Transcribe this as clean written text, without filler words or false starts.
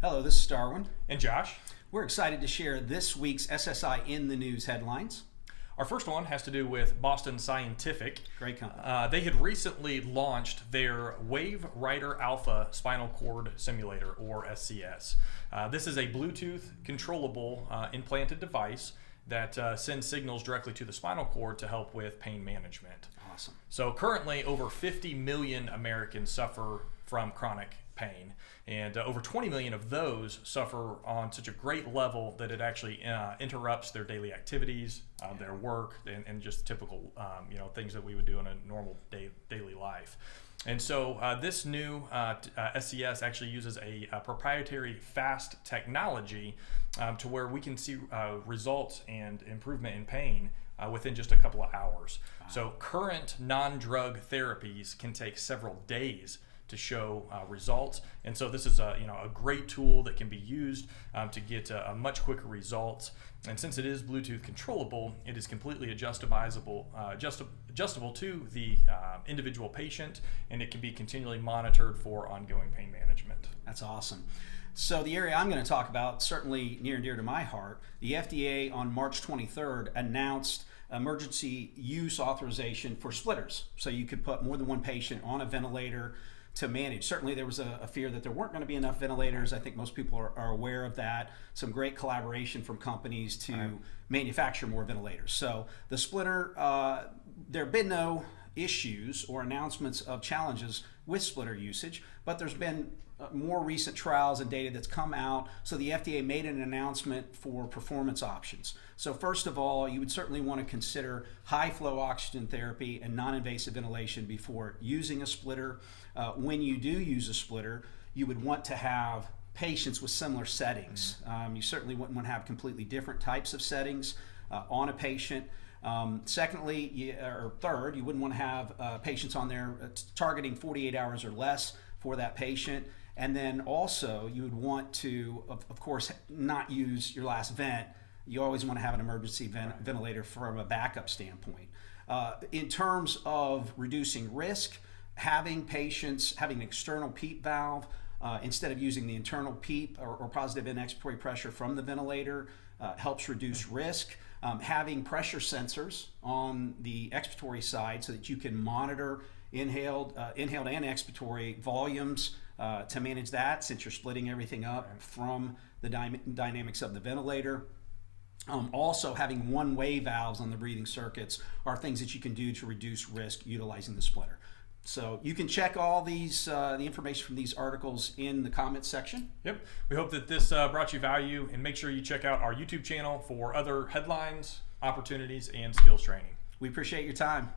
Hello, this is Darwin. And Josh. We're excited to share this week's SSI in the News headlines. Our first one has to do with Boston Scientific. Great company. They had recently launched their Wave Rider Alpha Spinal Cord Simulator, or SCS. This is a Bluetooth controllable implanted device that sends signals directly to the spinal cord to help with pain management. Awesome. So currently, over 50 million Americans suffer from chronic pain, and over 20 million of those suffer on such a great level that it actually interrupts their daily activities, their work, and just typical things that we would do in a normal daily life. And so this new SCS actually uses a proprietary FAST technology to where we can see results and improvement in pain within just a couple of hours. Wow. So current non-drug therapies can take several days to show results, and so this is a great tool that can be used to get a much quicker results. And since it is Bluetooth controllable, it is completely adjustable to the individual patient, and it can be continually monitored for ongoing pain management. That's awesome. So the area I'm going to talk about, certainly near and dear to my heart, the FDA on March 23rd announced emergency use authorization for splitters. So you could put more than one patient on a ventilator to manage. Certainly there was a fear that there weren't going to be enough ventilators. I think most people are aware of that. Some great collaboration from companies to manufacture more ventilators. So the splitter, there have been no issues or announcements of challenges with splitter usage, but there's been more recent trials and data that's come out. So the FDA made an announcement for performance options. So first of all, you would certainly want to consider high flow oxygen therapy and non-invasive ventilation before using a splitter. When you do use a splitter, you would want to have patients with similar settings. You certainly wouldn't want to have completely different types of settings on a patient. Secondly, or third, you wouldn't want to have patients on there targeting 48 hours or less for that patient. And then also, you would want to, of course, not use your last vent. You always want to have an emergency ventilator from a backup standpoint. In terms of reducing risk, having patients having an external PEEP valve instead of using the internal PEEP or positive inexpiratory pressure from the ventilator helps reduce risk. Having pressure sensors on the expiratory side so that you can monitor inhaled and expiratory volumes to manage that, since you're splitting everything up from the dynamics of the ventilator. Also, having one-way valves on the breathing circuits are things that you can do to reduce risk utilizing the splitter. So you can check all these the information from these articles in the comments section. Yep. We hope that this brought you value, and make sure you check out our YouTube channel for other headlines, opportunities, and skills training. We appreciate your time.